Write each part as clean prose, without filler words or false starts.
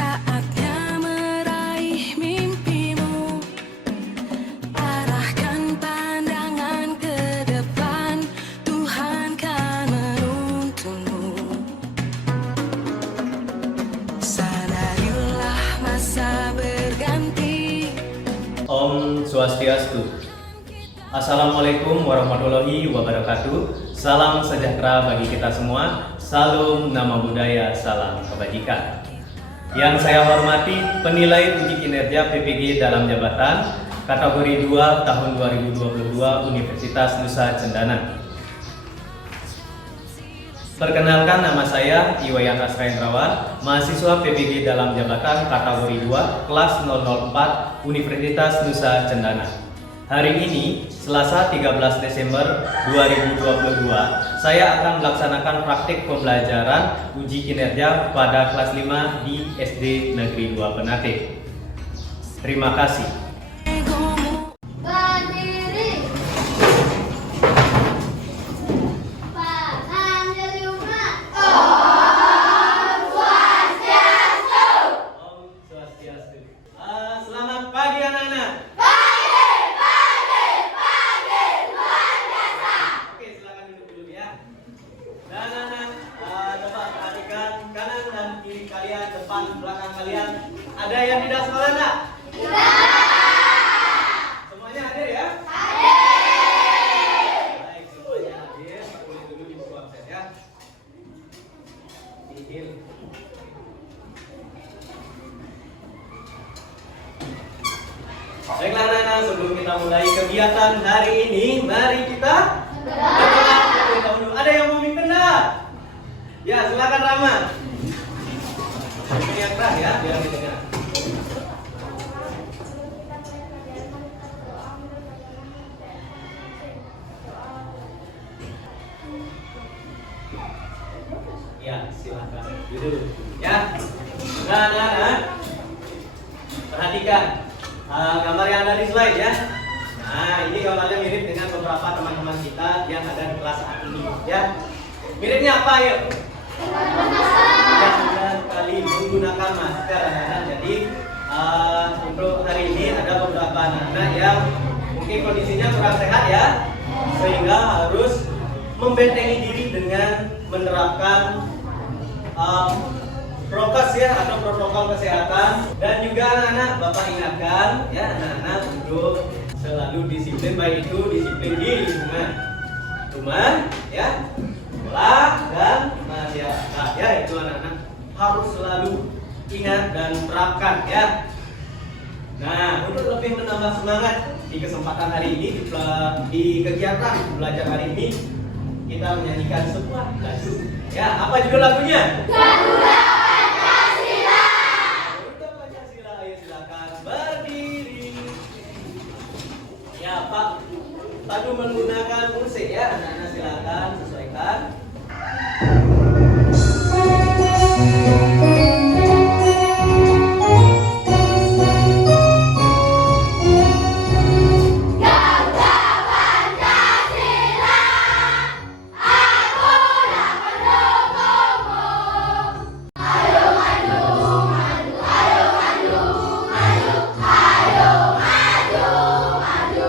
Saatnya meraih mimpimu, arahkan pandangan ke depan, Tuhan kan menuntunmu. Sadarilah masa berganti. Om Swastiastu. Assalamualaikum warahmatullahi wabarakatuh. Salam sejahtera bagi kita semua. Salam Nama Budaya, salam kebajikan. Yang saya hormati penilai uji kinerja PPG dalam jabatan kategori 2 tahun 2022 Universitas Nusa Cendana. Perkenalkan, nama saya Iwayan Asra Indrawan, mahasiswa PPG dalam jabatan kategori 2 kelas 004 Universitas Nusa Cendana. Hari ini, Selasa 13 Desember 2022, saya akan melaksanakan praktik pembelajaran uji kinerja pada kelas 5 di SD Negeri 2 Penate. Terima kasih. Berdiri. Pantang dari umat. Om Swastiastu. Om Swastiastu. Selamat pagi anak-anak. Oke, silakan duduk dulu ya. Dan anak-anak, coba perhatikan kanan dan kiri kalian, depan belakang kalian. Ada yang tidak sekolah enggak? Semuanya hadir ya? Baik, semuanya hadir. Boleh dulu di buku absen ya. Dihil. Baiklah anak-anak, sebelum kita mulai kegiatan hari ini, mari kita berdoa terlebih dahulu. Ada yang mau mimpin enggak? Ya, silakan Rama. Mimpin yang keras ya, biar didengar. Ya, silakan duduk. Ya. Nah, anak-anak, perhatikan gambar yang ada di slide ya. Nah, ini gambarnya mirip dengan beberapa teman-teman kita yang ada di kelas saat ini ya. Miripnya apa yuk? Ya, sudah sekali menggunakan masker anak-anak. Jadi untuk hari ini ada beberapa anak-anak yang mungkin kondisinya kurang sehat ya, sehingga harus membentengi diri dengan menerapkan prokes ya, atau protokol kesehatan. Dan juga anak-anak, Bapak ingatkan ya, anak-anak untuk selalu disiplin, baik itu disiplin di lingkungan rumah ya, sekolah dan masyarakat ya. Itu anak-anak harus selalu ingat dan terapkan ya. Nah, untuk lebih menambah semangat di kesempatan hari ini, di kegiatan belajar hari ini, kita menyanyikan sebuah lagu ya. Apa judul lagunya? Garuda Pancasila. Garuda Pancasila. Ayo silakan berdiri. Ya Pak, Tadu menggunakan musik ya, anak-anak silakan sesuaikan. Garuda Pancasila. Aku yang mendukungmu. Ayo maju, maju, ayo maju, maju, ayo maju, maju.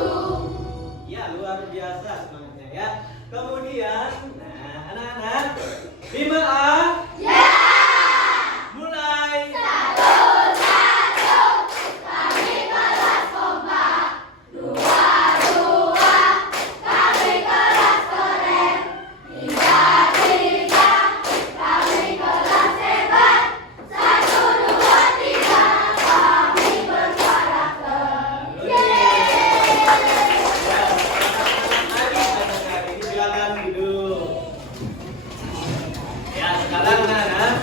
Ya, luar biasa semangatnya ya. Kemudian, nah anak-anak, 5A. Ya. Mulai. Satu, kami kelas kompak. Dua, kami kelas keren. Tiga, kami kelas hebat. Satu, dua, tiga, kami berkarakter. Silakan duduk. Ya, sekarang anak-anak,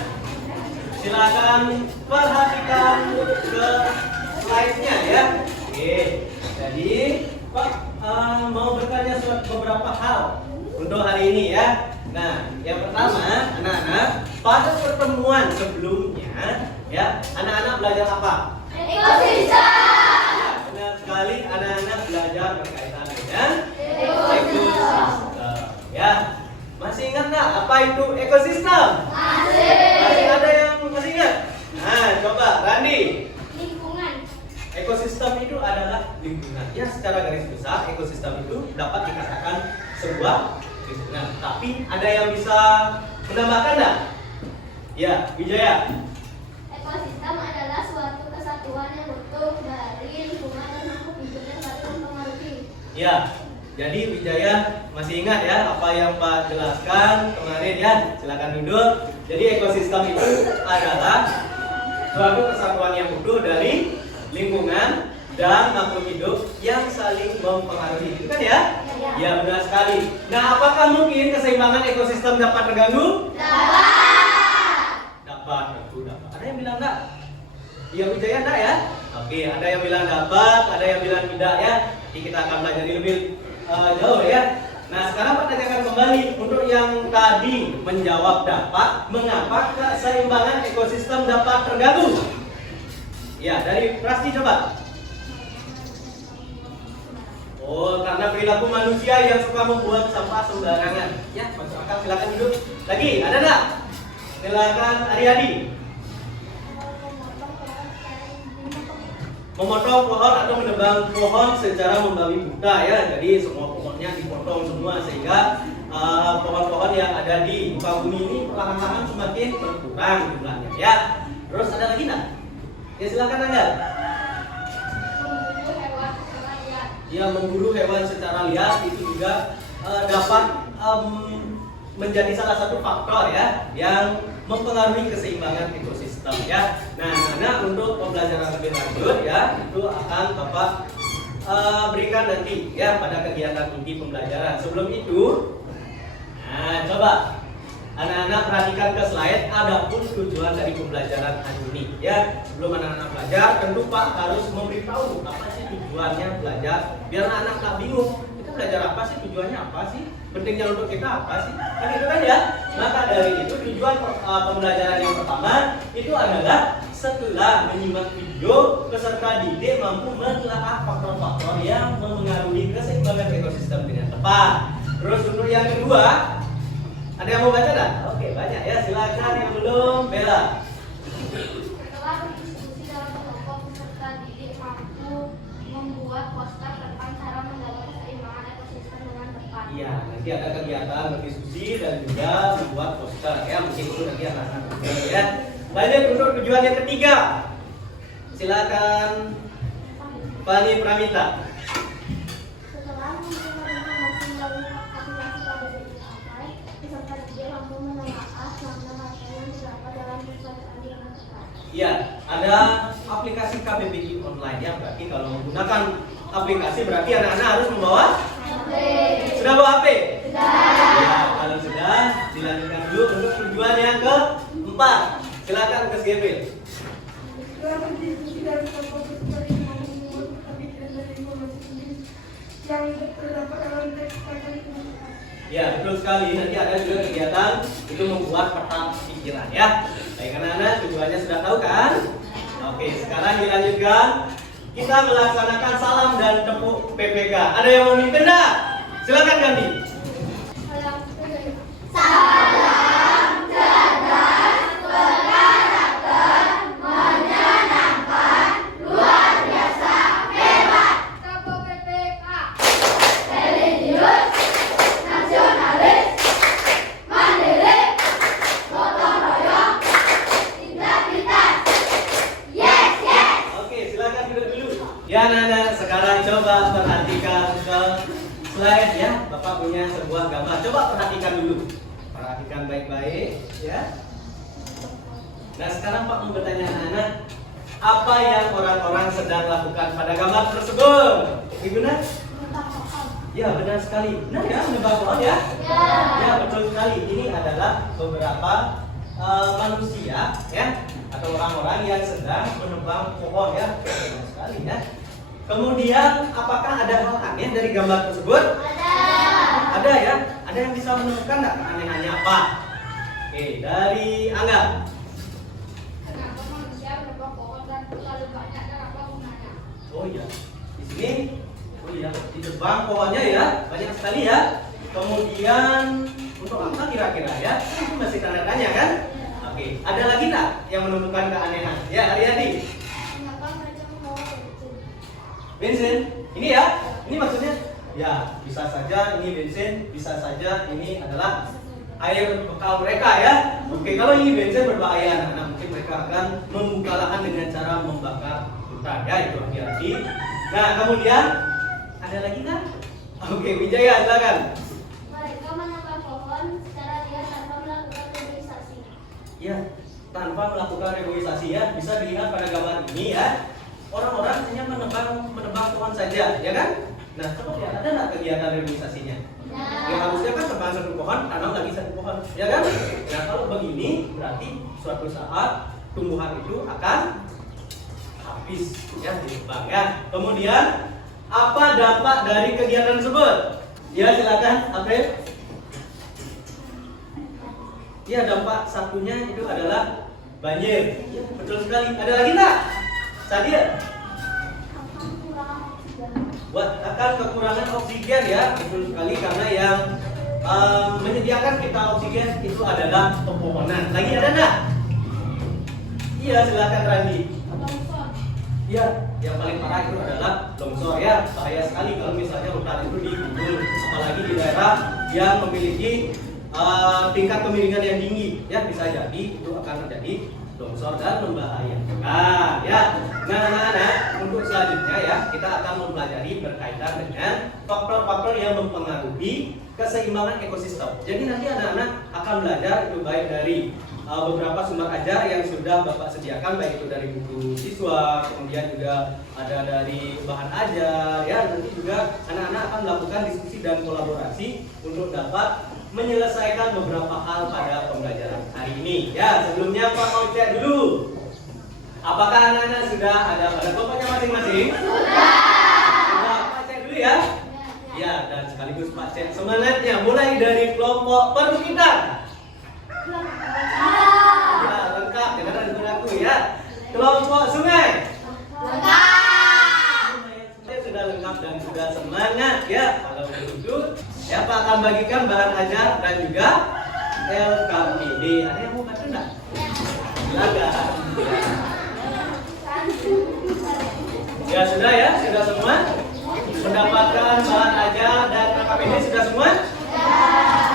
silakan perhatikan ke slide-nya ya. Oke, jadi Pak mau bertanya beberapa hal untuk hari ini ya. Nah, yang pertama, anak-anak, pada pertemuan sebelumnya ya, anak-anak belajar apa? Ekosistem. Ya, benar sekali, anak-anak belajar berkaitan dengan Ekosistem. ya. Masih ingat nggak apa itu ekosistem? Masih. Masih ada yang masih ingat? Nah, coba Ada yang bisa menambahkan nggak? Ya, Wijaya. Ekosistem adalah suatu kesatuan yang utuh dari lingkungan dan makhluk hidup yang saling mempengaruhi. Ya, jadi Wijaya masih ingat ya apa yang Pak jelaskan kemarin ya? Silakan duduk. Jadi ekosistem itu adalah suatu kesatuan yang utuh dari lingkungan dan makhluk hidup yang saling mempengaruhi. Itu kan ya? Ya, benar sekali. Nah, apakah mungkin keseimbangan ekosistem dapat terganggu? Dapat, tentu dapat. Ada yang bilang enggak? Iya, Wijaya enggak ya? Oke, ada yang bilang dapat, ada yang bilang tidak ya. Nanti kita akan belajar lebih jauh ya. Nah, sekarang Pak tanyakan kembali untuk yang tadi menjawab dapat, mengapa keseimbangan ekosistem dapat terganggu? Ya, dari Prasti coba. Oh, karena perilaku manusia yang suka membuat sampah sembarangan. Ya, masuk akal. Silakan duduk. Lagi, ada enggak? Silakan Ariadi. Memotong pohon atau menebang pohon secara membabi buta ya. Jadi semua pohonnya dipotong semua sehingga pohon-pohon yang ada di muka bumi ini perlahan-lahan semakin berkurang jumlahnya ya. Terus ada lagi enggak? Ya silakan Angga. Ya, memburu hewan secara liar itu juga dapat menjadi salah satu faktor ya yang mempengaruhi keseimbangan ekosistem ya. Nah, untuk pembelajaran lebih lanjut ya itu akan Bapak berikan nanti ya pada kegiatan inti pembelajaran. Sebelum itu, nah coba anak-anak perhatikan ke slide. Adapun tujuan dari pembelajaran hari ini ya. Sebelum anak-anak belajar, tentu Pak harus memberitahu apa sih tujuannya belajar, biar anak-anak tak bingung. Kita belajar apa sih? Tujuannya apa sih? Pentingnya untuk kita apa sih? Kan itu kan ya. Maka dari itu tujuan pembelajaran yang pertama itu adalah setelah menyimak video, peserta didik mampu menelaah faktor-faktor yang mempengaruhi keseimbangan ekosistem dengan tepat. Terus untuk yang kedua, ada yang mau baca tak? Oke, banyak ya. Silakan yang belum, Bella. Setelah berdiskusi dalam kelompok, peserta didik mampu membuat poster tentang cara menjaga keseimbangan ekosistem dengan tepat. Iya, nanti ada kegiatan berdiskusi dan juga membuat poster ya. Mungkin itu nanti anak-anak ya. Lanjut untuk tujuan yang ketiga. Silakan Fani Pramita. Setelah mengumpulkan informasi melalui aplikasi KBBI Online, peserta didik mampu menelaah makna-makna yang terdapat dalam pertanyaan dengan tepat. Iya, ada aplikasi KBBI Online ya. Berarti kalau menggunakan aplikasi berarti anak-anak harus membawa Sudah bawa HP? Sudah. Ya, kalau sudah dilanjutkan dulu untuk tujuan yang keempat. Silakan ke Gabriel. Setelah berdiskusi dan berfokus dari membuat pemikiran dari informasi sendiri yang terdapat dalam teks kata itu. Ya, betul sekali. Nanti ada juga kegiatan itu membuat peta pikiran ya. Baik anak-anak, tujuannya sudah tahu kan? Oke, sekarang dilanjutkan. Kita melaksanakan salam dan tepuk PPK. Ada yang mau memimpin enggak? Silakan Gandhi. Salam cerdas, berkarakter, menyenangkan, luar biasa, hebat. Tepuk PPK. Religius, nasionalis, mandiri, gotong royong, integritas. Yes, yes. Oke, silakan duduk dulu. Ya, anak-anak, sekarang coba perhatikan ke slide ya. Bapak punya sebuah gambar. Coba perhatikan dulu. Perhatikan baik-baik ya. Nah, sekarang Pak mau bertanya anak-anak, apa yang orang-orang sedang lakukan pada gambar tersebut? Ibu Nak? Ya, benar sekali. Benar ya, menebang pohon ya? Ya, betul sekali. Ini adalah beberapa manusia ya, atau orang-orang yang sedang menebang pohon ya. Benar sekali ya. Kemudian, apakah ada hal aneh dari gambar tersebut? Ada ya? Ada yang bisa menemukan nggak keanehannya apa? Oke, dari Angga. Kenapa manusia menebang pohon dan terlalu banyak dan apa gunanya? Oh iya, di sini, oh iya, ditebang pohonnya ya, banyak sekali ya. Kemudian untuk apa kira-kira ya? Itu masih tanda tanya kan? Oke, ada lagi nggak yang menemukan keanehan? Ya, Ariadi. Kenapa mereka membawa bensin? Bensin, ini ya? Ini maksudnya? Ya, bisa saja ini bensin, bisa saja ini adalah air bekal mereka ya. Oke, kalau ini bensin berbahaya anak-anak, mungkin mereka akan membuka lahan dengan cara membakar hutan ya, itu hati-hati. Nah, kemudian ada lagi kan? Oke, Wijaya silakan. Mereka menebang pohon secara liar tanpa melakukan reboisasi. Ya, tanpa melakukan reboisasi ya, bisa dilihat pada gambar ini ya. Orang-orang hanya menebang pohon saja, ya kan? Nah, coba lihat ada nggak kegiatan reboisasinya? Ya harusnya kan tebang satu pohon, tanam lagi satu pohon, ya kan? Nah, kalau begini berarti suatu saat tumbuhan itu akan habis ya ditebang ya. Kemudian apa dampak dari kegiatan tersebut? Ya silakan, April. Ya, dampak satunya itu adalah banjir. Ya, betul sekali. Ada lagi nggak? Sadia? Akan kekurangan oksigen ya, betul sekali, karena yang menyediakan kita oksigen itu adalah pepohonan. Lagi ada nggak? Iya, silakan Randi. Iya, yang paling parah itu adalah longsor ya, bahaya sekali kalau misalnya hutan itu digundul, apalagi di daerah yang memiliki tingkat kemiringan yang tinggi ya, bisa jadi itu akan terjadi longsor dan membahayakan ya. Nah, anak-anak, untuk selanjutnya ya kita akan mempelajari berkaitan dengan faktor-faktor yang mempengaruhi keseimbangan ekosistem. Jadi nanti anak-anak akan belajar itu baik dari beberapa sumber ajar yang sudah Bapak sediakan, baik itu dari buku siswa, kemudian juga ada dari bahan ajar ya. Nanti juga anak-anak akan melakukan diskusi dan kolaborasi untuk dapat menyelesaikan beberapa hal pada pembelajaran hari ini. Ya, sebelumnya Pak mau cek dulu. Apakah anak-anak sudah ada pada kelompoknya masing-masing? Sudah, Pak cek dulu ya. Ya, dan sekaligus Pak cek semangatnya mulai dari kelompok perbukitan. Ya, lengkap, dengar aku ya. Kelompok sungai. Sudah lengkap dan sudah semangat ya. Kalau begitu, siapa akan bagikan bahan ajar dan juga LKPD. Ada yang mau bantu enggak? Silakan. Ya sudah ya, sudah semua mendapatkan bahan ajar dan LKPD sudah semua?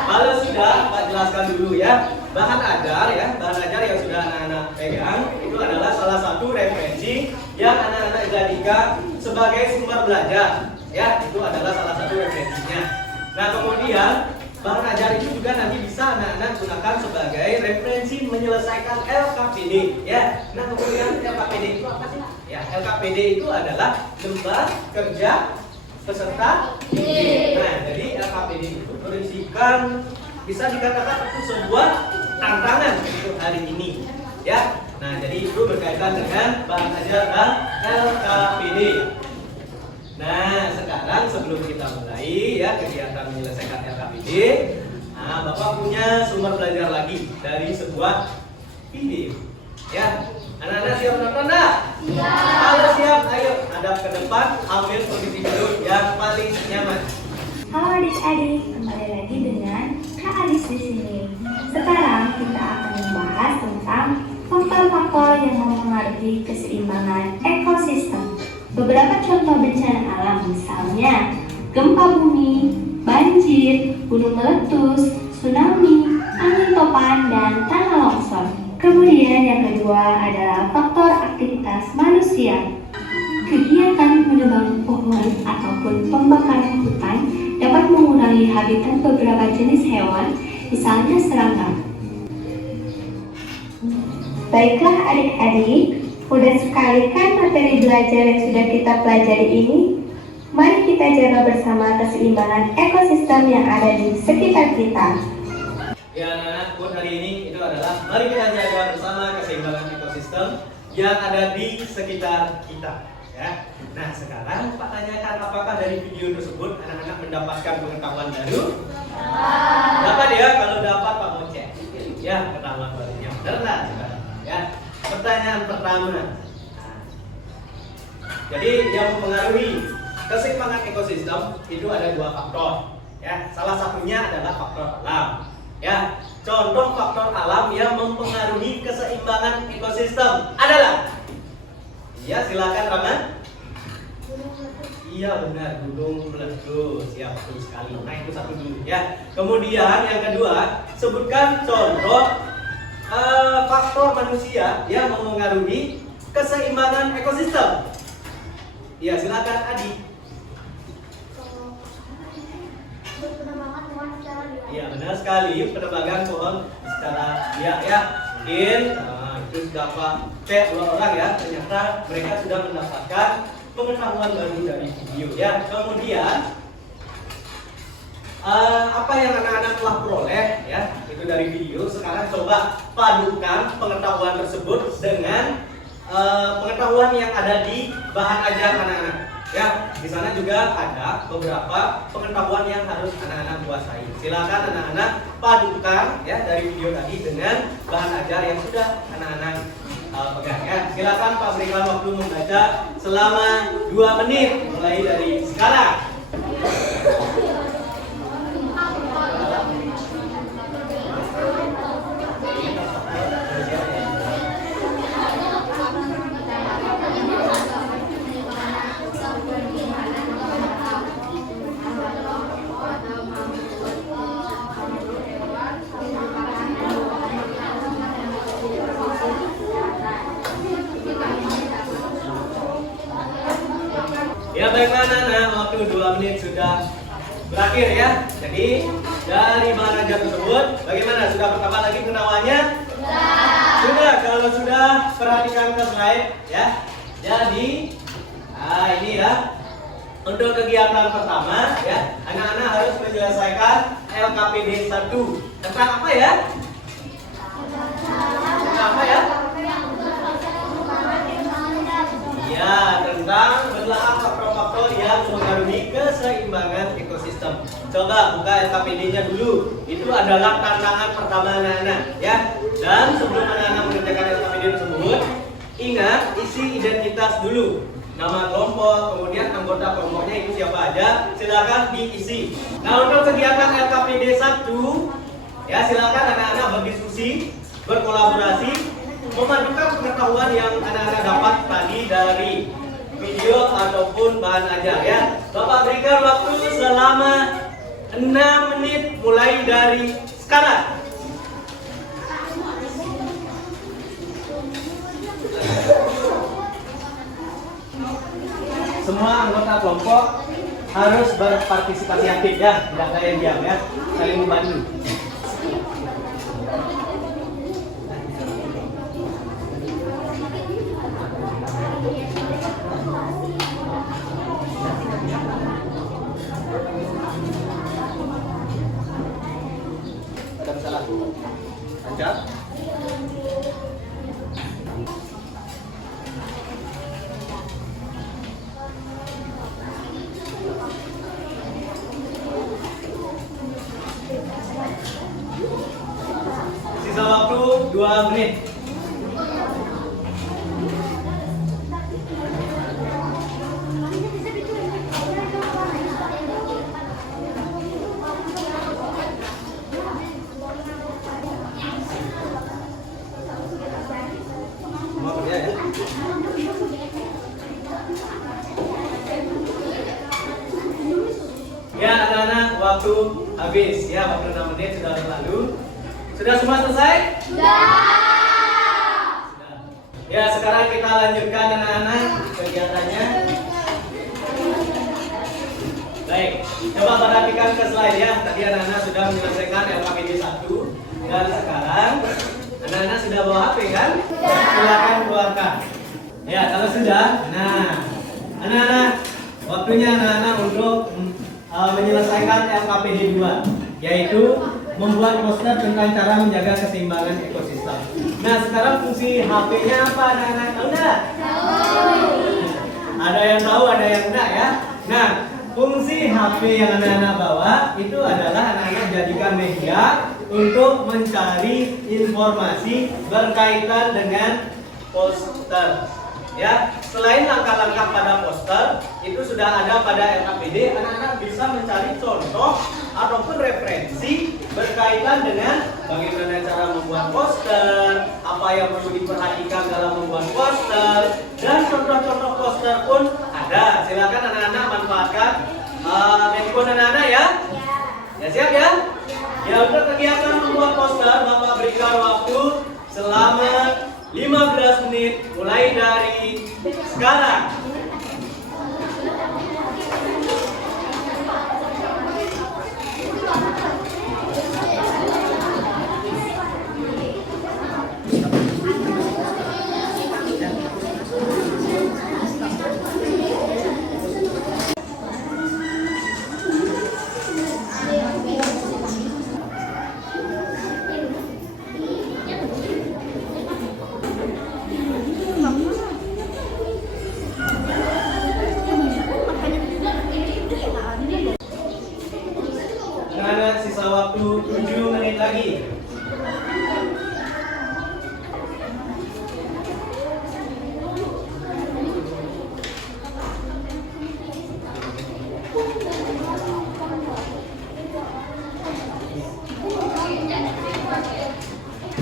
Kalau sudah, Pak jelaskan dulu ya. Bahan ajar ya, bahan ajar yang sudah anak-anak pegang itu adalah salah satu referensi yang anak-anak jadikan sebagai sumber belajar. Ya, itu adalah salah satu referensinya. Nah, kemudian bahan ajar itu juga nanti bisa anak-anak gunakan sebagai referensi menyelesaikan LKPD ya. Nah, kemudian LKPD itu apa sih? Ya, LKPD itu adalah lembar kerja peserta didik. Nah, jadi LKPD itu berisikan, bisa dikatakan itu sebuah tantangan untuk hari ini ya. Nah, jadi itu berkaitan dengan bahan ajar dan LKPD. Nah, sekarang sebelum kita mulai ya kegiatan menyelesaikan LKPD, nah Bapak punya sumber belajar lagi dari sebuah video ya. Anak-anak siap nonton enggak? Iya. Kalau siap, ayo hadap ke depan, ambil posisi duduk yang paling nyaman. Halo adik-adik, kembali lagi dengan Kak Adis di sini. Sekarang kita akan membahas tentang faktor-faktor yang mempengaruhi keseimbangan ekosistem. Beberapa contoh bencana alam misalnya gempa bumi, banjir, gunung meletus, tsunami, angin topan, dan tanah longsor. Kemudian yang kedua adalah faktor aktivitas manusia. Kegiatan menebang pohon ataupun pembakaran hutan dapat mengurangi habitat beberapa jenis hewan, misalnya serangga. Baiklah adik-adik, mudah sekali kan materi belajar yang sudah kita pelajari ini? Mari kita jaga bersama keseimbangan ekosistem yang ada di sekitar kita. Ya anak-anak, quote hari ini itu adalah mari kita jaga bersama keseimbangan ekosistem yang ada di sekitar kita ya. Nah, sekarang Pak tanyakan, apakah dari video tersebut anak-anak mendapatkan pengetahuan baru? Dapat ya, kalau dapat Pak mau cek ya pengetahuan barunya. Benar nggak sekarang? Ya. Pertanyaan pertama. Nah, jadi yang mempengaruhi keseimbangan ekosistem itu ada dua faktor ya. Salah satunya adalah faktor alam. Ya, contoh faktor alam yang mempengaruhi keseimbangan ekosistem adalah, ya silakan Rahman. Iya benar, gunung meletus. Ya betul sekali. Nah itu satu dulu ya. Kemudian yang kedua, sebutkan contoh faktor manusia yang memengaruhi keseimbangan ekosistem. Ya silakan Adi. Penebangan pohon secara liar. Iya benar sekali, penebangan pohon secara liar ya. Mungkin itu sudah dua orang ya. Ternyata mereka sudah mendapatkan pengetahuan baru dari video ya. Kemudian apa yang anak-anak telah peroleh ya itu dari video. Sekarang coba padukan pengetahuan tersebut dengan pengetahuan yang ada di bahan ajar anak-anak ya. Di sana juga ada beberapa pengetahuan yang harus anak-anak kuasai. Silakan anak-anak padukan ya dari video tadi dengan bahan ajar yang sudah anak-anak pegang ya. Silakan Pak berikan waktu membaca selama 2 menit mulai dari sekarang. Ya baiklah anak-anak, waktu 2 menit sudah berakhir ya. Jadi dari bahan ajar tersebut, bagaimana? Sudah bertambah lagi pengetahuannya? Sudah. Kalau sudah, perhatikan ke slide ya. Jadi, ini ya. Untuk kegiatan pertama ya, anak-anak harus menyelesaikan LKPD 1. Tentang apa ya? Tentang apa ya? Ya, tentang menelaah faktor-faktor yang mempengaruhi keseimbangan ekosistem. Coba buka LKPD-nya dulu. Itu adalah tantangan pertama anak-anak ya. Dan sebelum anak-anak mengerjakan LKPD tersebut, ingat isi identitas dulu. Nama kelompok, kemudian anggota kelompoknya itu siapa aja, silakan diisi. Nah, untuk kegiatan LKPD 1 ya, silakan anak-anak berdiskusi, berkolaborasi, memadukan pengetahuan yang anak-anak dapat tadi dari video ataupun bahan ajar ya. Bapak berikan waktu selama 6 menit mulai dari sekarang. Semua anggota kelompok harus berpartisipasi aktif ya, tidak ada yang diam ya, saling membantu. Ada masalah? Lancar? Sisa waktu 2 menit. Semua kerja ya. Ya anak-anak, waktu habis ya, waktu 6 menit sudah berlalu. Sudah semua selesai? Sudah. Ya sekarang kita lanjutkan anak-anak kegiatannya. Baik, coba perhatikan ke slide ya. Tadi anak-anak sudah menyelesaikan LKPD 1 dan sekarang anak-anak sudah bawa HP kan? Silakan keluarkan. Ya kalau sudah, nah anak-anak waktunya anak-anak untuk menyelesaikan LKPD 2, yaitu membuat poster tentang cara menjaga keseimbangan ekosistem. Nah sekarang fungsi HP-nya apa anak-anak? Tahu nggak? Ada yang tahu, ada yang enggak ya. Nah fungsi HP yang anak-anak bawa itu adalah anak-anak jadikan media untuk mencari informasi berkaitan dengan poster. Ya, selain langkah-langkah pada poster, itu sudah ada pada LKPD, anak-anak bisa mencari contoh ataupun referensi berkaitan dengan bagaimana cara membuat poster, apa yang perlu diperhatikan dalam membuat poster, dan contoh-contoh poster pun ada. Silakan anak-anak manfaatkan menyalakan handphone anak-anak ya? Ya siap ya? Ya untuk kegiatan membuat poster Bapak berikan waktu selama 15 menit mulai dari sekarang. Anak-anak sisa waktu 7 menit lagi.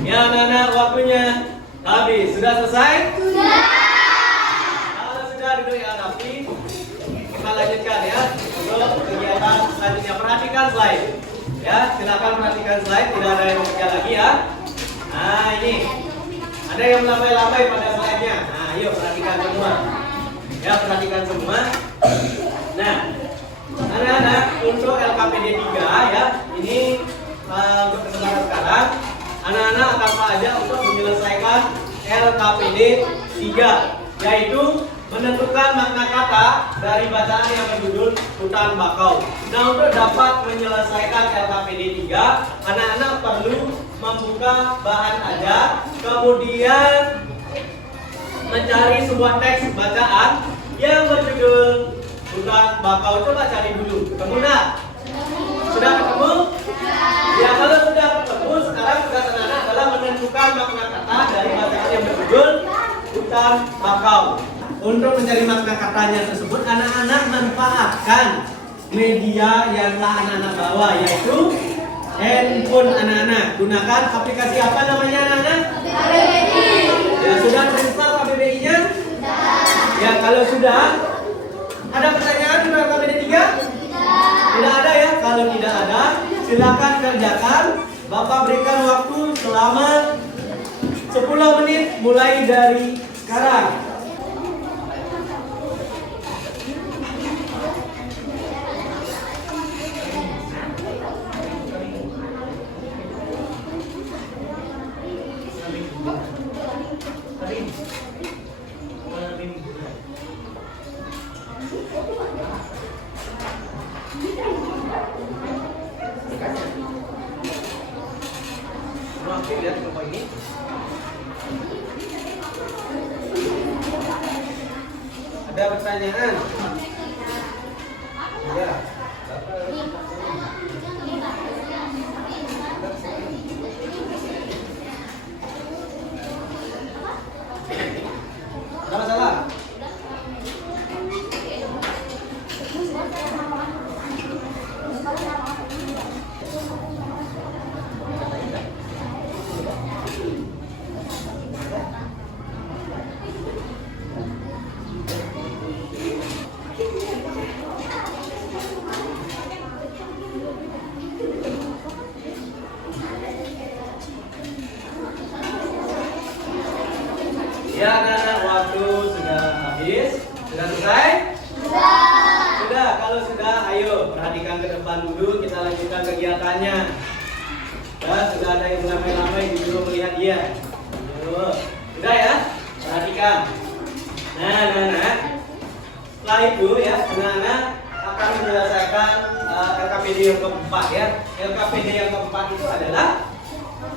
Ya anak-anak, waktunya habis. Sudah selesai? Sudah. Kalau sudah duduk ya Nafi, kita lanjutkan ya untuk kegiatan selanjutnya. Perhatikan slide. Ya, silakan perhatikan slide. Tidak ada yang bekerja lagi ya. Nah ini, ada yang melambai-lambai pada slide-nya. Nah, yuk perhatikan semua. Ya, perhatikan semua. Nah, anak-anak untuk LKPD 3 ya, ini untuk kesempatan sekarang. Anak-anak akan Pak ajak untuk menyelesaikan LKPD 3, yaitu menentukan makna kata dari bacaan yang berjudul Hutan Bakau. Nah, untuk dapat menyelesaikan LKPD 3, anak-anak perlu membuka bahan ajar, kemudian mencari sebuah teks bacaan yang berjudul Hutan Bakau. Coba cari dulu, ketemu nggak? Sudah ketemu? Ya, kalau sudah ketemu, sekarang tugas anak-anak adalah menentukan makna kata dari bacaan yang berjudul Hutan Bakau. Untuk mencari makna katanya tersebut, anak-anak manfaatkan media yang telah anak-anak bawa, yaitu handphone anak-anak. Gunakan aplikasi apa namanya anak-anak? KBBI. Ya, sudah terinstall KBBI-nya? Ya, kalau sudah, ada pertanyaan tentang KBBI 3? Tidak ada ya? Kalau tidak ada, silakan kerjakan. Bapak berikan waktu selama 10 menit mulai dari sekarang. Lihat kelompok ini. Ada pertanyaan? Ya. Ada masalah? Ya anak-anak, waktu sudah habis. Sudah selesai? Sudah, kalau sudah ayo perhatikan ke depan dulu, kita lanjutkan kegiatannya. Ya, sudah ada yang melambai-lambai dulu melihat dia. Sudah ya, perhatikan. Nah anak-anak, setelah itu ya anak-anak akan menyelesaikan LKPD yang keempat ya. LKPD yang keempat itu adalah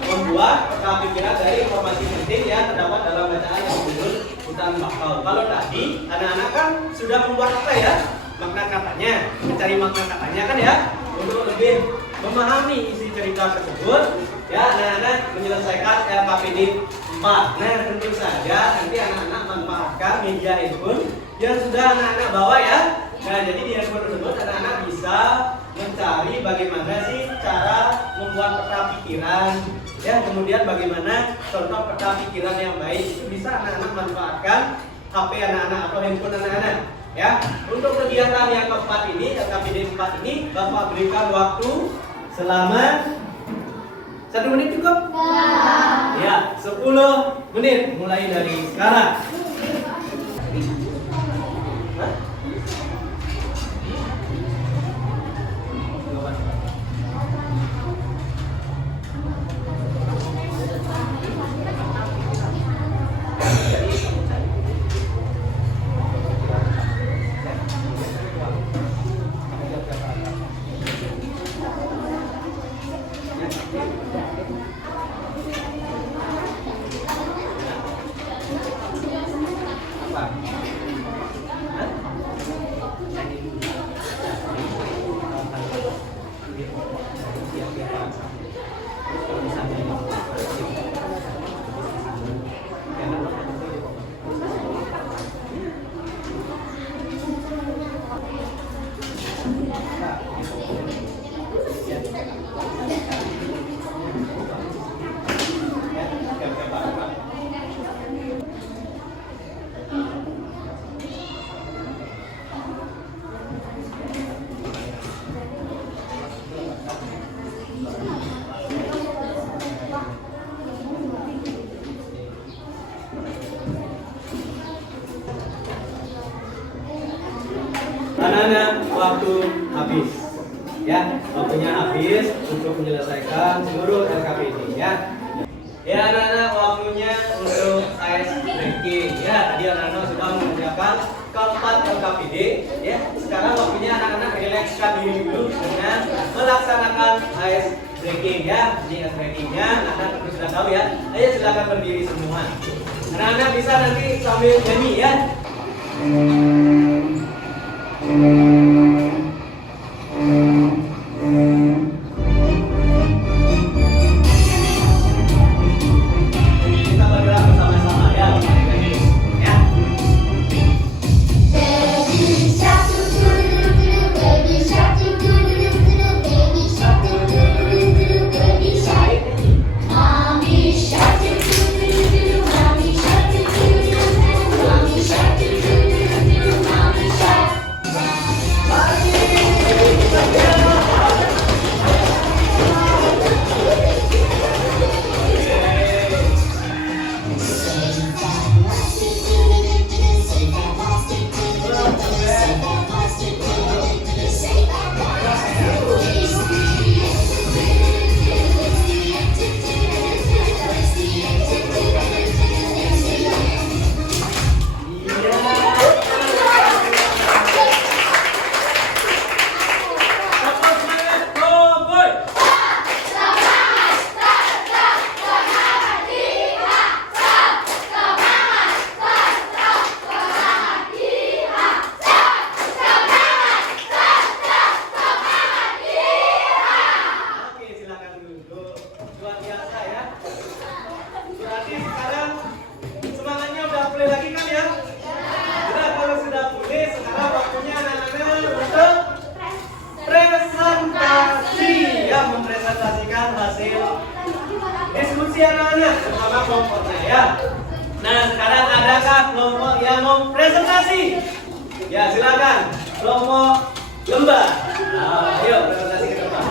membuat peta pikiran dari informasi penting yang terdapat dalam bacaan yang berjudul Hutan Bakau. Kalau tadi anak-anak kan sudah membuat apa ya? Makna katanya, mencari makna katanya kan ya. Untuk lebih memahami isi cerita tersebut, ya anak-anak menyelesaikan LKPD 4. Nah, tentu saja nanti anak-anak manfaatkan media handphone yang sudah anak-anak bawa ya. Nah, jadi di handphone tersebut anak-anak bisa mencari bagaimana sih cara membuat peta pikiran, ya kemudian bagaimana contoh peta pikiran yang baik. Itu bisa anak-anak manfaatkan HP anak-anak atau handphone anak-anak. Ya, untuk kegiatan yang keempat ini, LKPD 4 ini, Bapak berikan waktu selama 1 menit cukup? Ya, 10 menit mulai dari sekarang. Hah? Anak-anak, waktu habis. Ya, waktunya habis untuk menyelesaikan seluruh LKPD ya. Ya anak-anak, waktunya untuk ice breaking. Ya, tadi anak-anak sudah mengerjakan keempat LKPD. Ya, sekarang waktunya anak-anak rilekskan diri dulu dengan melaksanakan ice breaking ya. Ini ice breakingnya, anak-anak tentu sudah tahu ya. Ayo silakan berdiri semua. Anak-anak bisa nanti sambil nyanyi ya. Kita bergerak bersama-sama ya. Ya. Baby shark doo doo doo, baby shark doo doo doo, baby shark doo doo doo, baby shark. Mommy shark doo doo doo, mommy shark doo doo doo, mommy shark doo doo doo, mommy shark. Oke, silakan duduk. Luar biasa ya. Berarti sekarang semangatnya udah pulih lagi kan ya? Sudah, kalau sudah pulih, sekarang waktunya anak-anak untuk presentasi ya, mempresentasikan hasil diskusi anak-anak bersama kelompoknya ya. Nah, sekarang adakah kelompok yang mau presentasi? Ya, silakan. Kelompok lembah. Nah, ayo presentasi ke depan.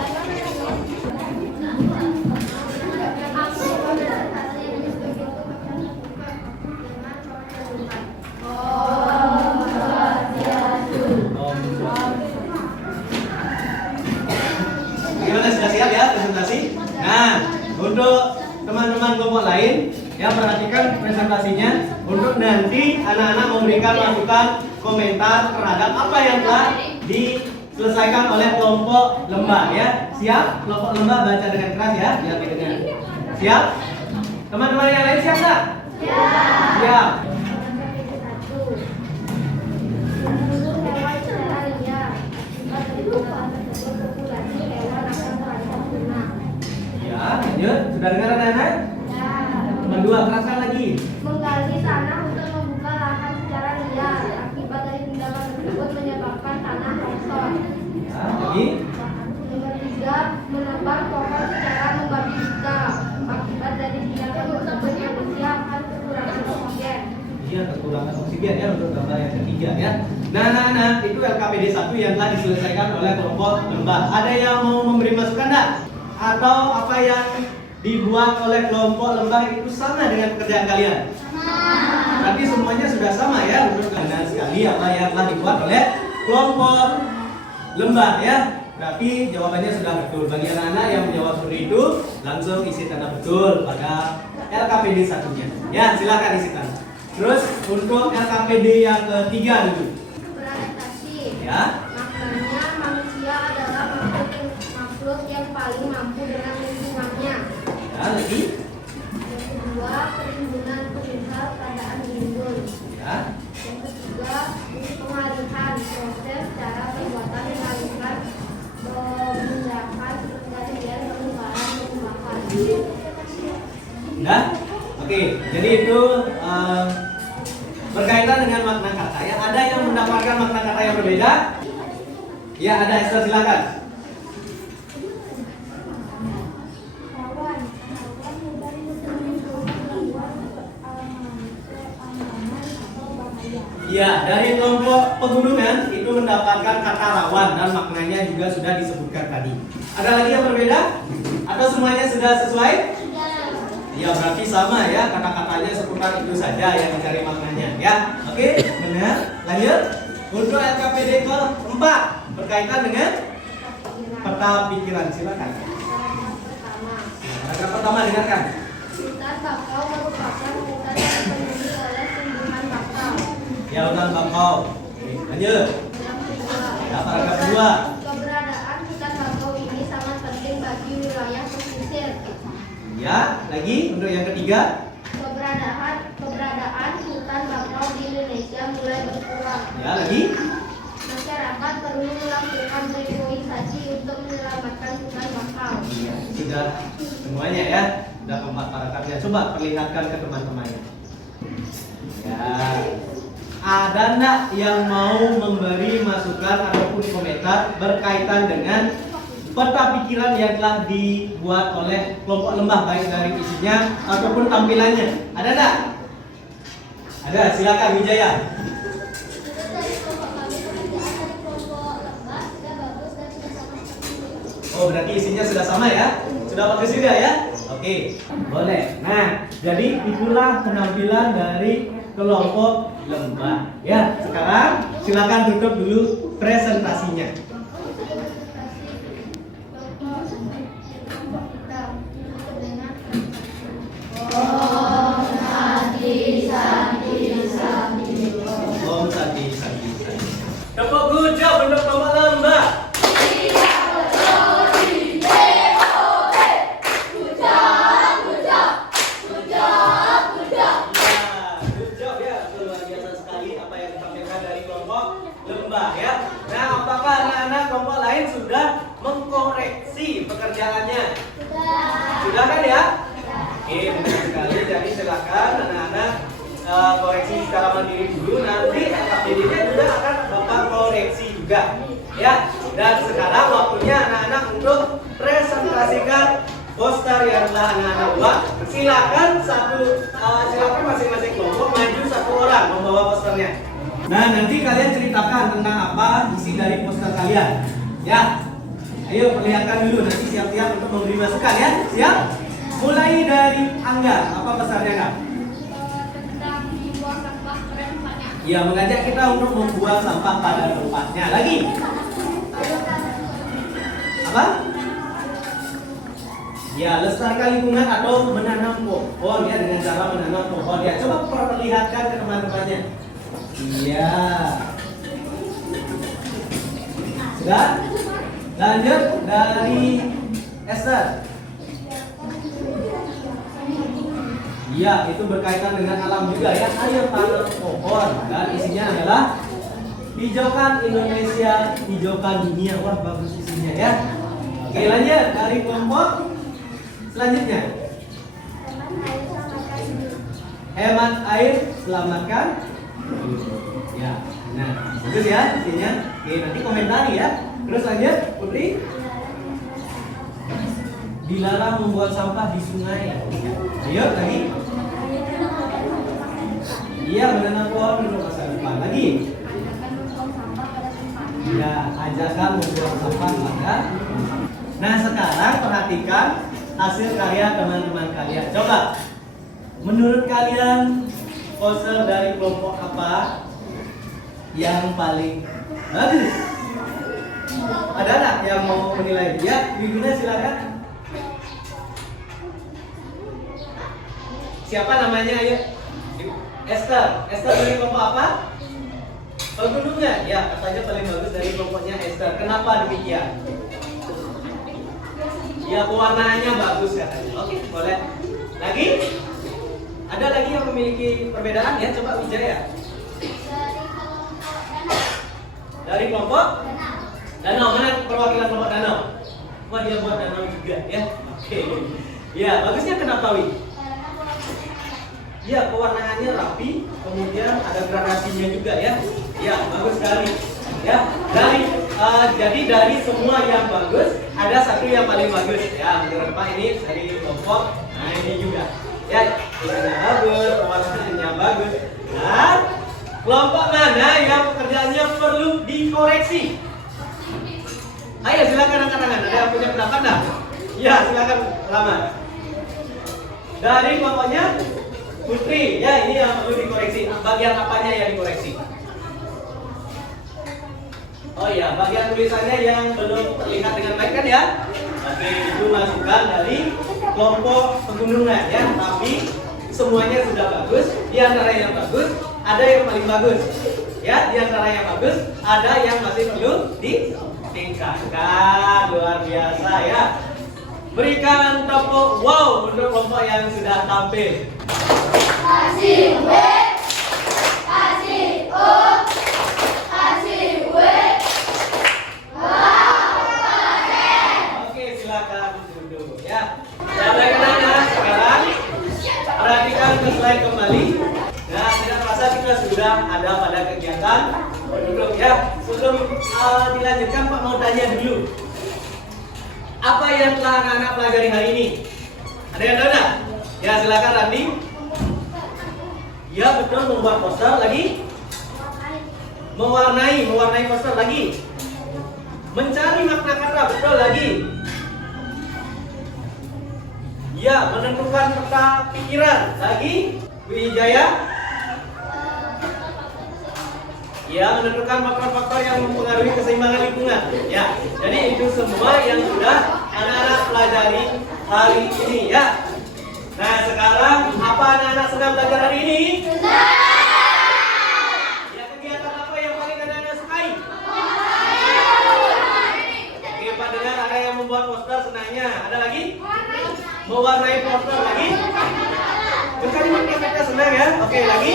Gimana, sudah siap ya presentasi? Nah, untuk teman-teman kelompok lain ya, perhatikan presentasinya untuk nanti anak-anak memberikan masukan komentar terhadap apa yang telah diselesaikan oleh kelompok lembah ya. Siap? Kelompok lembah baca dengan keras ya, biar didengar. Siap? Teman-teman yang lain siap nggak? Siap. Ya, lanjut. Sudah dengar anak-anak? Nomor 2, keraskan lagi. Menggali tanah untuk membuka lahan secara liar. Akibat dari tindakan tersebut menyebabkan tanah longsor. Ya, lagi. Nomor 3, menebang pohon secara membabi buta. Akibat dari tindakan tersebut manusia akan kekurangan oksigen. Iya, kekurangan oksigen. kebagian ya untuk gambar yang ketiga ya. Nah, itu LKPD 1 yang telah diselesaikan oleh kelompok lembah. Ada yang mau memberi masukan enggak? Atau apa yang dibuat oleh kelompok lembah itu sama dengan pekerjaan kalian? Berarti semuanya sudah sama ya, benar sekali apa yang telah dibuat oleh kelompok lembah ya. Berarti jawabannya sudah betul. Bagi anak-anak yang menjawab seperti itu, langsung isi tanda betul pada LKPD 1-nya. Ya, silakan isi tanda. Terus untuk LKPD yang ketiga dulu. Beradaptasi. Ya. Maknanya manusia adalah makhluk yang paling mampu dengan lingkungannya. Ya, lagi. Yang kedua, perlindungan perihal keadaan lingkungan. Ya. Yang ketiga, pengalihan proses cara perbuatan mengalihkan memindahkan pengendalian penularan. Ya. Oke, jadi itu berkaitan dengan makna kata ya. Ada yang mendapatkan makna kata yang berbeda? Ya, ada. Esther, silakan. Ya, dari kelompok pegunungan itu mendapatkan kata rawan dan maknanya juga sudah disebutkan tadi. Ada lagi yang berbeda? Atau semuanya sudah sesuai? Ya, berarti sama ya, kata-katanya seputar itu saja yang dicari maknanya ya. Oke, benar. Lanjut. Untuk LKPD keempat berkaitan dengan peta pikiran, silakan. Paragraf pertama dengarkan. Hutan bakau merupakan hutan yang dipenuhi oleh tumbuhan bakau. Ya, hutan bakau. Oke, lanjut. Yang kedua, Ya, paragraf kedua. keberadaan hutan bakau ini sangat penting bagi wilayah pesisir. Ya, lagi untuk yang ketiga. Keberadaan hutan bakau di Indonesia mulai berkurang. Ya, lagi. Masyarakat perlu melakukan reboisasi untuk menyelamatkan hutan bakau. Iya, sudah semuanya ya. Sudah keempat paragrafnya. Coba perlihatkan ke teman-temannya. Ya. Ada enggak yang mau memberi masukan ataupun komentar berkaitan dengan peta pikiran yang telah dibuat oleh kelompok lembah, baik dari isinya ataupun tampilannya? Ada enggak? Ada, silakan Wijaya. Oh, berarti isinya sudah sama ya? Sudah bagus juga ya? Oke, boleh. Nah, jadi itulah penampilan dari kelompok lembah. Ya, sekarang silakan tutup dulu presentasinya. Om Sati. Tepuk gujab untuk kelompok lembah. Sudah mengkoreksi pekerjaannya? Sudah kan ya? Oke, benar sekali. Jadi silakan anak-anak koreksi secara mandiri dulu. Nanti LKPD-nya juga akan Bapak koreksi juga. Ya. Dan sekarang waktunya anak-anak untuk presentasikan poster yang telah anak-anak buat. Silakan silakan masing-masing kelompok maju satu orang membawa posternya. Nah, nanti kalian ceritakan tentang apa isi dari poster kalian. Ya, ayo perlihatkan dulu, nanti siap-siap untuk memberi masukan ya. Siap? Mulai dari Angga, apa pesannya Kak? Tentang membuang sampah pada tempatnya. Ya, mengajak kita untuk membuang sampah pada tempatnya. Lagi? Apa? Ya, lestarikan lingkungan atau menanam pohon ya, dengan cara menanam pohon ya. Coba perlihatkan ke teman-temannya. Iya. Sudah? Lanjut dari Esther. Iya, itu berkaitan dengan alam juga ya. Ayo tanam pohon dan isinya adalah hijaukan Indonesia, hijaukan dunia. Wah, bagus isinya ya. Oke, lanjut dari kelompok selanjutnya. Hemat air, selamatkan. Ya, nah, bagus ya isinya. Oke, nanti komentari ya. Terus lanjut, Putri. Dilarang membuang sampah di sungai. Ayo lagi. Iya, menanam pohon untuk masa depan. Lagi. Ajakan membuang sampah pada tempatnya. Ya, ajakan membuang sampah pada. Nah, sekarang perhatikan hasil karya teman-teman kalian. Coba, menurut kalian poster dari kelompok apa yang paling bagus? Ada anak yang mau menilai? Ya, Wiguna silakan. Siapa namanya? Ayo. Esther. Esther dari kelompok apa? Pegunungan. Ya, katanya paling bagus dari kelompoknya Esther. Kenapa demikian? Ya, pewarnaannya bagus katanya. Oke, boleh. Lagi? Ada lagi yang memiliki perbedaan ya? Coba Wijaya. Dari kelompok Danau. Mana perwakilan kelompok Danau? Wah, dia buat danau juga ya. Oke. Ya, bagusnya kenapa Wi? Ya, pewarnaannya rapi, kemudian ada gradasinya juga ya. Ya, bagus sekali. Ya, jadi dari semua yang bagus ada satu yang paling bagus. Ya, menurut Pak ini dari kelompok. Nah, ini juga. Ya, tulisannya bagus, pewarnaannya bagus. Nah, kelompok mana yang pekerjaannya perlu dikoreksi? Ayo silakan angkat tangan. Ada yang punya pendapat enggak? Ya, silakan Rahmat. Dari kelompoknya Putri, ya ini yang perlu dikoreksi. Bagian apanya yang dikoreksi? Oh ya, bagian tulisannya yang belum terlihat dengan baik kan ya? Oke, itu masukan dari kelompok pegunungan ya. Tapi semuanya sudah bagus. Di antara yang bagus, ada yang paling bagus. Ya, di antara yang bagus, ada yang masih perlu ditingkatkan. Luar biasa ya. Berikan tepuk wow untuk kelompok yang sudah tampil. Kasih W, kasih O, kasih W. Wow, keren. Oke, silakan duduk ya. Anak-anak sekarang perhatikan ke slide kembali. Nah, tidak terasa kita sudah ada pada kegiatan duduk ya. Sebelum dilanjutkan Pak mau tanya dulu. Apa yang telah anak-anak pelajari hari ini? Ada yang tahu nggak? Ya, silakan Randi. Ya, betul, membuat poster lagi. Mewarnai poster lagi. Mencari makna kata, betul lagi. Ya, menentukan peta pikiran lagi. Wijaya. Ya, menentukan faktor-faktor yang mempengaruhi keseimbangan lingkungan. Ya, jadi itu semua yang sudah anak-anak pelajari hari ini ya. Nah, sekarang apa anak-anak sedang belajar hari ini? Ya, kegiatan apa yang paling anak-anak sukai? Oke, Pak dengar ada yang membuat poster senangnya. Ada lagi? Mewarnai poster lagi? Bukan makna senang ya? Oke, lagi?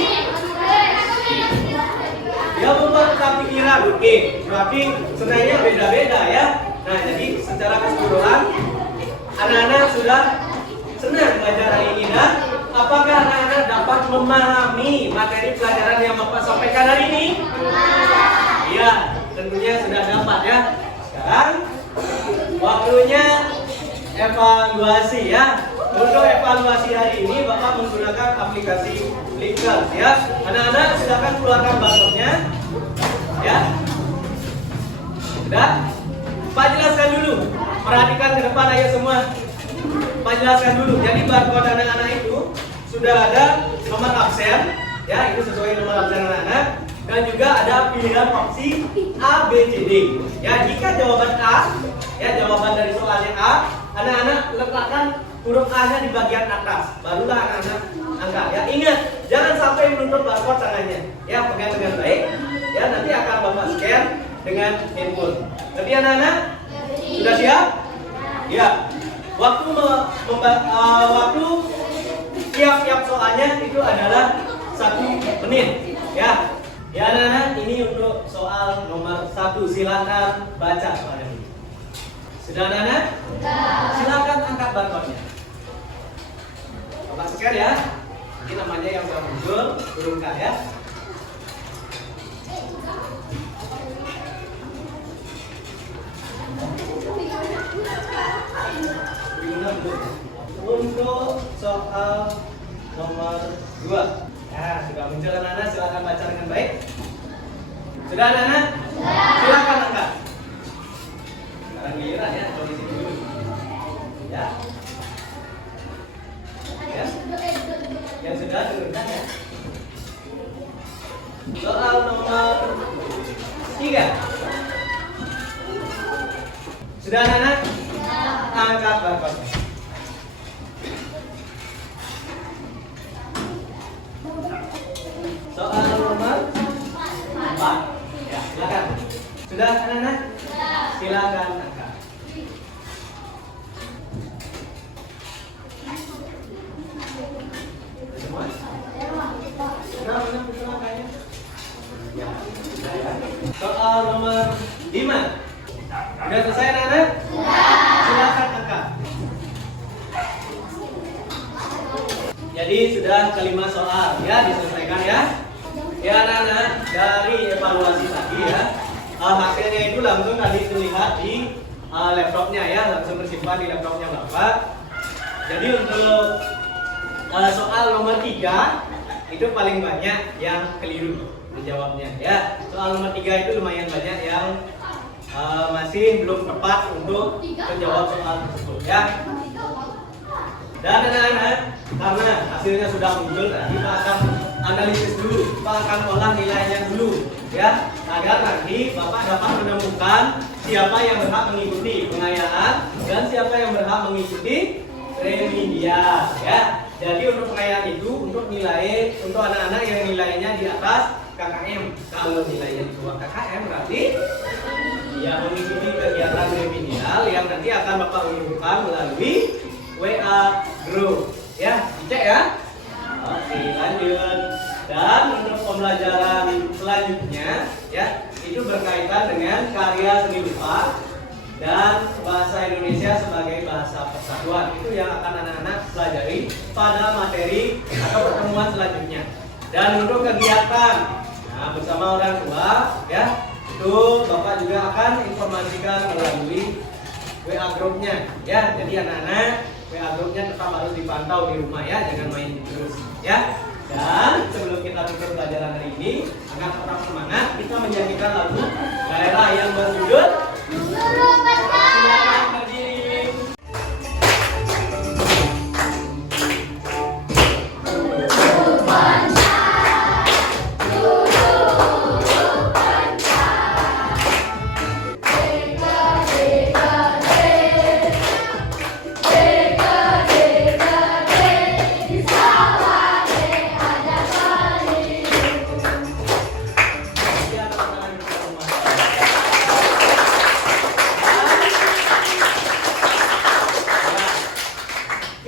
Ya, membuat peta pikiran. Oke, berarti senangnya beda-beda ya. Nah, jadi secara keseluruhan anak-anak sudah senang belajar hari ini. Dan apakah anak-anak dapat memahami materi pelajaran yang Bapak sampaikan hari ini? Iya, tentunya sudah dapat ya. Sekarang waktunya evaluasi ya. Untuk evaluasi hari ini Bapak menggunakan aplikasi Linkers ya. Anak-anak silakan keluarkan barcode-nya. Ya. Sudah? Pak jelaskan dulu. Perhatikan ke depan ayo semua. Pak jelaskan dulu. Jadi barcode anak-anak itu sudah ada nomor absen, ya itu sesuai nomor absen anak-anak, dan juga ada pilihan opsi A, B, C, D. Ya jika jawaban A, ya jawaban dari soalnya A, anak-anak letakkan huruf A-nya di bagian atas, barulah anak-anak angka. Ya ingat, jangan sampai menutup barcode tangannya. Ya pegang dengan baik. Ya nanti akan Bapak scan dengan handphone. Tapi anak-anak sudah siap? Ya. Waktu waktu tiap soalnya itu adalah 1 menit. Ya. Ya anak-anak, ini untuk soal nomor 1. Silakan baca soalnya. Sudah anak-anak? Silakan angkat barcode-nya. Bapak scan ya. Ini namanya yang sudah muncul, huruf K ya. Untuk soal nomor 2. Nah, sudah muncul anak-anak. Sudah anak-anak? Silakan angkat. Sekarang giliran ya, kondisi dulu. Ya. Ya. Yang sudah turunkan ya. Soal nomor 3. Sudah anak-anak? Angkat barcode. Soal nomor 4. Ya, silakan. Sudah anak-anak? Silakan angkat. Semua? Sudah angkanya? Ya, sudah ya. Soal nomor 5. Sudah selesai anak-anak? Silakan angkat. Jadi sudah kelima soal ya, diselesaikan ya. Ya anak-anak, dari evaluasi tadi ya, hasilnya itu langsung tadi terlihat di laptopnya ya, langsung tersimpan di laptopnya Bapak. Jadi untuk soal nomor 3 itu paling banyak yang keliru menjawabnya ya. Soal nomor 3 itu lumayan banyak yang masih belum tepat untuk menjawab soal tersebut ya. Dan anak-anak, karena hasilnya sudah muncul tadi, Pak akan analisis dulu, Pak akan olah nilainya dulu ya, agar nanti Bapak dapat menemukan siapa yang berhak mengikuti pengayaan dan siapa yang berhak mengikuti remedial ya. Jadi untuk pengayaan itu untuk nilai untuk anak-anak yang nilainya di atas KKM. Kalau nilainya di bawah KKM berarti ya mengikuti kegiatan remedial yang nanti akan Bapak umumkan melalui WA group ya, dicek ya. Oke, lanjut. Dan untuk pembelajaran selanjutnya ya, itu berkaitan dengan karya seni rupa dan bahasa Indonesia sebagai bahasa persatuan. Itu yang akan anak-anak pelajari pada materi atau pertemuan selanjutnya. Dan untuk kegiatan bersama orang tua ya, itu Bapak juga akan informasikan melalui WA grupnya ya. Jadi anak-anak WA grupnya tetap harus dipantau di rumah ya, jangan main terus ya. Dan sebelum kita tutup pelajaran hari ini, agar tetap semangat, kita menyanyikan lagu daerah yang berjudul Silakan berdiri.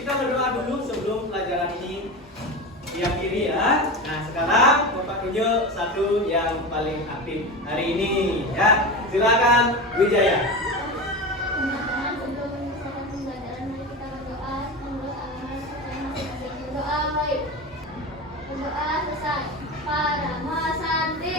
Kita berdoa dulu sebelum pelajaran ini diakhiri ya. Nah sekarang Bapak tunjuk satu yang paling aktif hari ini ya. Silakan Wijaya. Teman-teman, sebelum menyelesaikan pembelajaran, mari kita berdoa menurut agama sesuai masing-masing. Berdoa baik. Berdoa selesai. Para Masanti.